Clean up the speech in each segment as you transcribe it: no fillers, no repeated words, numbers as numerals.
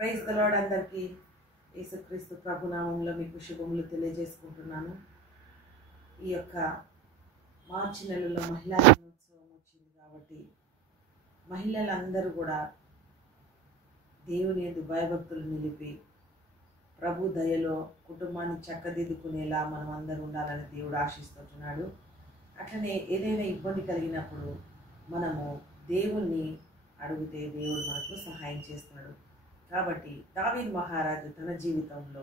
Praise the lord. అందరికీ యేసుక్రీస్తు ప్రభునామంలో మీకు శుభములు తెలియజేసుకుంటున్నాను. ఈ యొక్క మార్చి నెలలో మహిళా దినోత్సవం వచ్చింది కాబట్టి మహిళలందరూ కూడా దేవుని యందు భయభక్తులు నిలిపి ప్రభు దయలో కుటుంబాన్ని చక్కదిద్దుకునేలా మనం అందరూ ఉండాలని దేవుడు ఆశిస్తున్నాడు. అట్లనే ఏదైనా ఇబ్బంది కలిగినప్పుడు మనము దేవుణ్ణి అడిగితే దేవుడు మనకు సహాయం చేస్తున్నాడు. కాబట్టి దావీదు మహారాజు తన జీవితంలో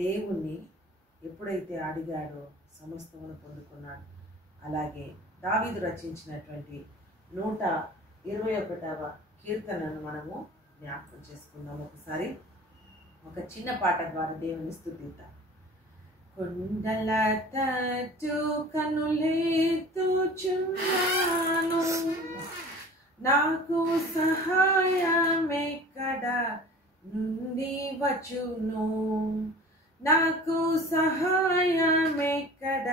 దేవుణ్ణి ఎప్పుడైతే అడిగాడో సమస్తమును పొందుకున్నాడు. అలాగే దావీదు రచించినటువంటి 121వ కీర్తనను మనము జ్ఞాపకం చేసుకుందాం. ఒకసారి ఒక చిన్న పాట ద్వారా దేవుని స్తుతిద్దాం. కొండల తట్టు కనులెత్తుచున్నాను, నాకు సహాయమెక్కడ నుండి వచ్చును, నాకు సహాయమెక్కడ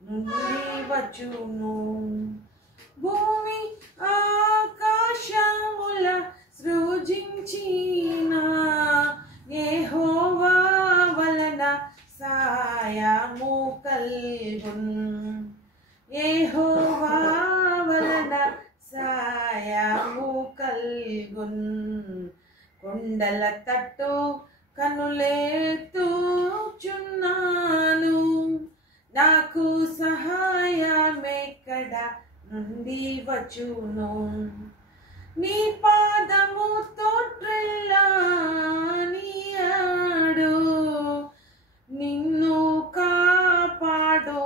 నుండి వచ్చును. భూమి ఆకాశముల సృజించిన యెహోవా వలన సాయము కల్గున్, యెహోవా వలన సాయము కల్గున్. కొండల తట్టు కనులెత్తుచున్నాను, నాకు సహాయమెక్కడ నుండి వచ్చును. నీ పాదము తొట్రెల్లానియాడు, నిన్ను కాపాడువాడు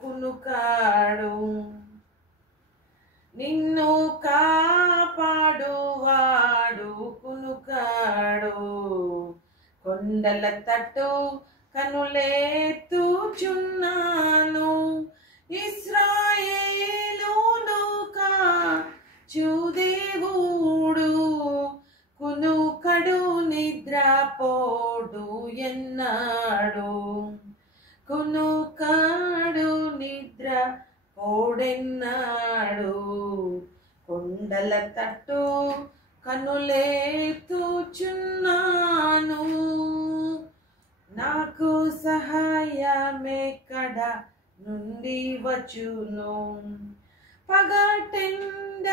కునుకాడు, నిన్ను కాపాడువాడు కునుకాడు. కొండల తట్టు కనులెత్తుచున్నాను, ఇశ్రాయేలును కాచు దేవుడు, కునుకడు నిద్రపోడు ఎన్నాడు, కునుకడు నిద్ర పోడెన్నాడు. కొండల తట్టు కనులెత్తుచున్నాను, నాకు సహాయమెక్కడ నుండి వచ్చును. పగటెండ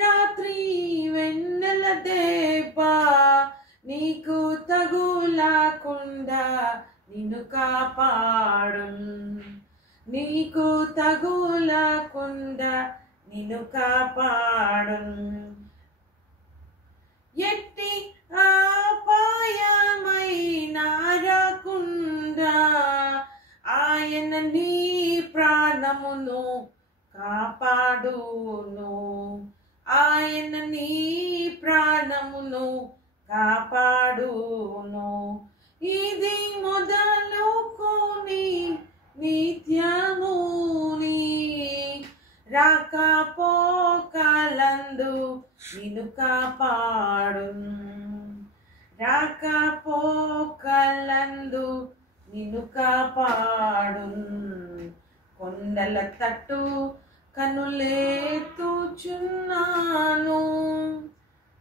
రాత్రి వెన్నెల దెబ్బ నీకు తగులకుండా నిన్ను కాపాడు, నీకు తగులకుండా నిన్ను కాపాడు. ఎట్టి అపాయమైనా రాకుండా ఆయన నీ ప్రాణమును కాపాడును, ఆయన నీ ప్రాణమును కాపాడును. ఇది మొదలుకొని నిత్యము నీ రాకపోకలందు నిన్ను కాపాడు, రాకపోకలందు నిన్ను కాపాడు. కొండల తట్టు కనులెత్తుచున్నాను,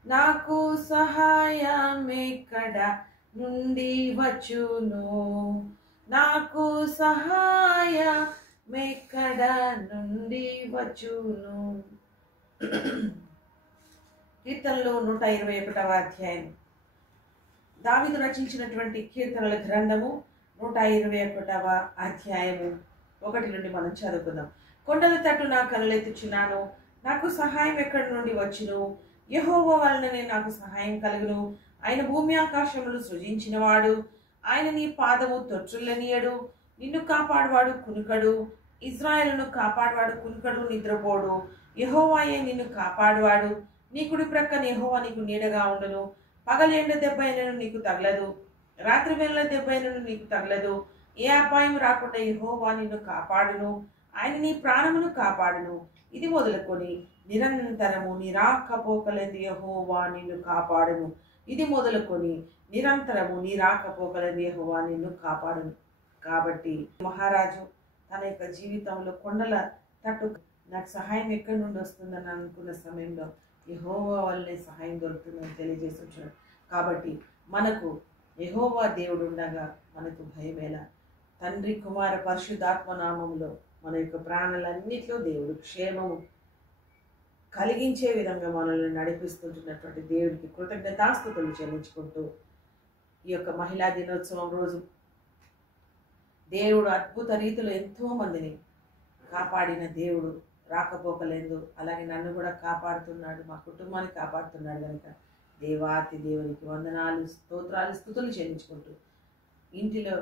నాకు సహాయమెక్కడ నుండి వచ్చును, నాకు సహాయమెక్కడ నుండి వచ్చును. కీర్తనలు 121వ అధ్యాయం. దావీదు రచించినటువంటి కీర్తనల గ్రంథము 121వ అధ్యాయము 1 నుండి మనం చదువుకుందాం. కొండల తట్టు నా కనులెత్తుచున్నాను, నాకు సహాయం ఎక్కడి నుండి వచ్చును. యెహోవా వలననే నాకు సహాయం కలుగును. ఆయన భూమి ఆకాశములు సృజించినవాడు, ఆయన నీ పాదము తొట్రులనియడు, నిన్ను కాపాడువాడు కునుకడు, ఇశ్రాయేలును కాపాడువాడు కునుకడు నిద్రపోడు. యెహోవాయే నిన్ను కాపాడువాడు, నీ కుడి ప్రక్కన యెహోవా నీకు నీడగా ఉండును. పగలేండ దెబ్బ అయినను నీకు తగలదు, రాత్రి వేళ దెబ్బ అయినను నీకు తగలదు. ఏ అపాయం రాకుండా యెహోవా నిన్ను కాపాడును, ఆయన నీ ప్రాణమును కాపాడును. ఇది మొదలుకొని నిరంతరము నీ రాకపోకలందు యెహోవా నిన్ను కాపాడును. ఇది మొదలుకొని నిరంతరము నీ రాకపోకలందు యెహోవా నిన్ను కాపాడును. కాబట్టి మహారాజు తన యొక్క జీవితంలో కొండల తట్టు నాకు సహాయం ఎక్కడి నుండి వస్తుందని అనుకున్న సమయంలో యెహోవా వల్లే సహాయం దొరుకుతుందని తెలియజేస్తున్నాడు. కాబట్టి మనకు యెహోవా దేవుడు ఉండగా మనకు భయమేలా. తండ్రి కుమార పరిశుద్ధాత్మ నామములో మన యొక్క ప్రాణాలన్నిటిలో దేవుడు క్షేమము కలిగించే విధంగా మనల్ని నడిపిస్తుంటున్నటువంటి దేవుడికి కృతజ్ఞతాస్తుతులు చెల్లించుకుంటూ ఈ యొక్క మహిళా దినోత్సవం రోజు దేవుడు అద్భుత రీతిలో ఎంతో మందిని కాపాడిన దేవుడు, రాకపోకలేదు, అలాగే నన్ను కూడా కాపాడుతున్నాడు, మా కుటుంబాన్ని కాపాడుతున్నాడు కనుక దేవాతి దేవునికి వందనాలు, స్తోత్రాలు, స్తుతులు చెల్లించుకుంటూ ఇంటిలో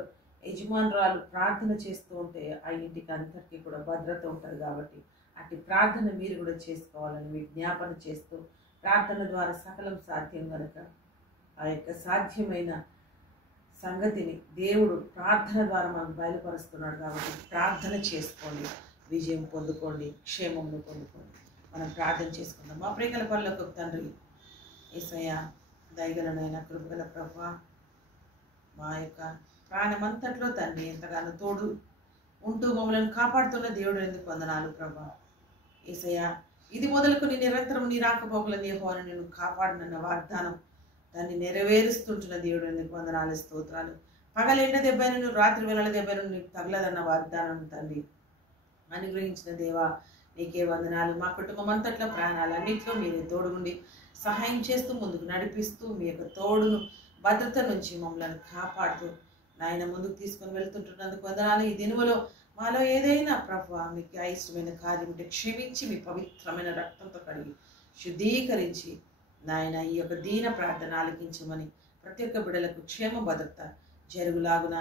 యజమానురాలు ప్రార్థన చేస్తూ ఉంటే ఆ ఇంటికి అంతటికీ కూడా భద్రత ఉంటుంది. కాబట్టి అటు ప్రార్థన మీరు కూడా చేసుకోవాలని విజ్ఞాపన చేస్తూ, ప్రార్థన ద్వారా సకలం సాధ్యం కనుక ఆ యొక్క సాధ్యమైన సంగతిని దేవుడు ప్రార్థన ద్వారా మనకు బయలుపరుస్తున్నాడు. కాబట్టి ప్రార్థన చేసుకోండి, విజయం పొందుకోండి, క్షేమమును పొందుకోండి. మనం ప్రార్థన చేసుకుందాం. మా ప్రియగల పరలోకపు తండ్రి, యేసయ్య దయగలనైనా కృపగల ప్రభువా, మా యొక్క ప్రాణమంతట్లో తండ్రి ఎంతగానో తోడు ఉంటూ మమ్మల్ని కాపాడుతున్న దేవుడు ఎందుకు వందనాలు ప్రభా. యేసయ్య ఇది మొదలుకొని నిరంతరం నీ రాకపోకలని యెహోవాను నేను కాపాడునన్న వాగ్దానం దాన్ని నెరవేరుస్తుంటున్న దేవుడు ఎందుకు వందనాలు, స్తోత్రాలు. పగలెండ దెబ్బను రాత్రి వేళల దెబ్బను నీకు తగలదన్న వాగ్దానం తండ్రి అనుగ్రహించిన దేవా నీకే వందనాలు. మా కుటుంబం అంతట్లో ప్రాణాలన్నింటిలో మీరే తోడుగుండి సహాయం చేస్తూ ముందుకు నడిపిస్తూ మీ యొక్క తోడును భద్రత నుంచి మమ్మల్ని కాపాడుతూ నాయన ముందుకు తీసుకొని వెళ్తుంటున్నందుకు వందనాలు. ఈ దినములో మాలో ఏదైనా ప్రభువా మీకు అయిష్టమైన కార్యం ఉంటే క్షమించి మీ పవిత్రమైన రక్తంతో కడిగి శుద్ధీకరించి నాయన ఈ యొక్క దీన ప్రార్థన ఆలకించమని ప్రతి ఒక్క బిడ్డలకు క్షేమ భద్రత జరుగులాగున